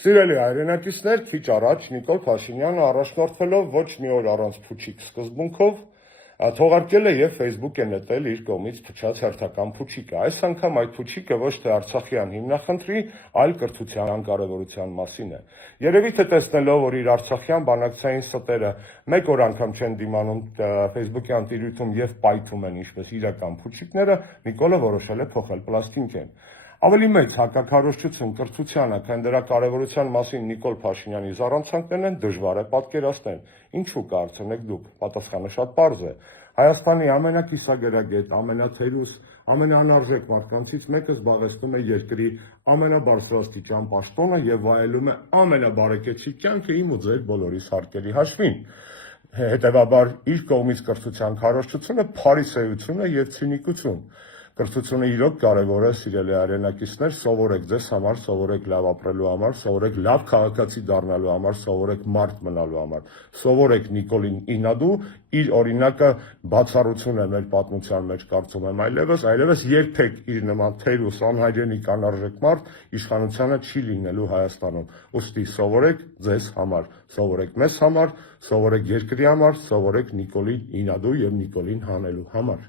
Սիրելի հայրենակիցներ, քիչ առաջ Նիկոլ Փաշինյանը առաջնորդվելով ոչ մի օր առանց փուչիկ սկզբունքով թողարկել է եւ Facebook-ը նետել իր կողմից փչած հերթական փուչիկը։ Այս անգամ այդ փուչիկը ոչ թե Արցախյան հիմնախնդրի, այլ կրթության կարևորության մասին է։ Երևի թե տեսնելով, որ իր արցախյան բանակցային ստերը մեկ օր անգամ չեն դիմանում Facebook-յան տիրույթում եւ պայթում են ինչպես իրական փուչիկները, Նիկոլը որոշել է փոխել պլաստինկեն։ Ավելի մեծ հակաքարոզչություն կրթությանը, քան դրա կարևորության մասին Նիկոլ Փաշինյանի զառանցանքներն են, դժվար է պատկերացնել։ Ինչու կարծեք դուք։ Պատասխանը շատ պարզ է։ Հայաստանի ամենակիսագերագետ, ամենաթերուս, ամենաանարժեք մարդկանցից մեկը զբաղեցնում է երկրի ամենաբարձրաստիճան պաշտոնը եւ վայելում է ամենաբարեկեցիկ կյանքը իմ ու ձեր բոլորիս հարկերի հաշվին։ Հետևաբար իր կողմից կրթության քարոզչությունը փարիսեություն է եւ ցինիկություն։ Կրթությունը իրոք կարևոր է, սիրելի հայրենակիցներ, սովորեք ձեզ համար, սովորեք լավ ապրելու համար, սովորեք լավ քաղաքացի դառնալու համար, սովորեք մարդ մնալու համար, սովորեք Նիկոլին Ինադու, իր օրինակը բացառություն է մեր պատմության մեջ, կարծում եմ, այլևս երբեք իր նման թերուս, անհայրենիք, անարժեք մարդ իշխանությանը չի լինելու Հայաստանում։ Ուստի սովորեք ձեզ համար, սովորեք մեզ համար, սովորեք երկրի համար, սովորեք Նիկոլին Ինադու եւ Նիկոլին հանելու համար։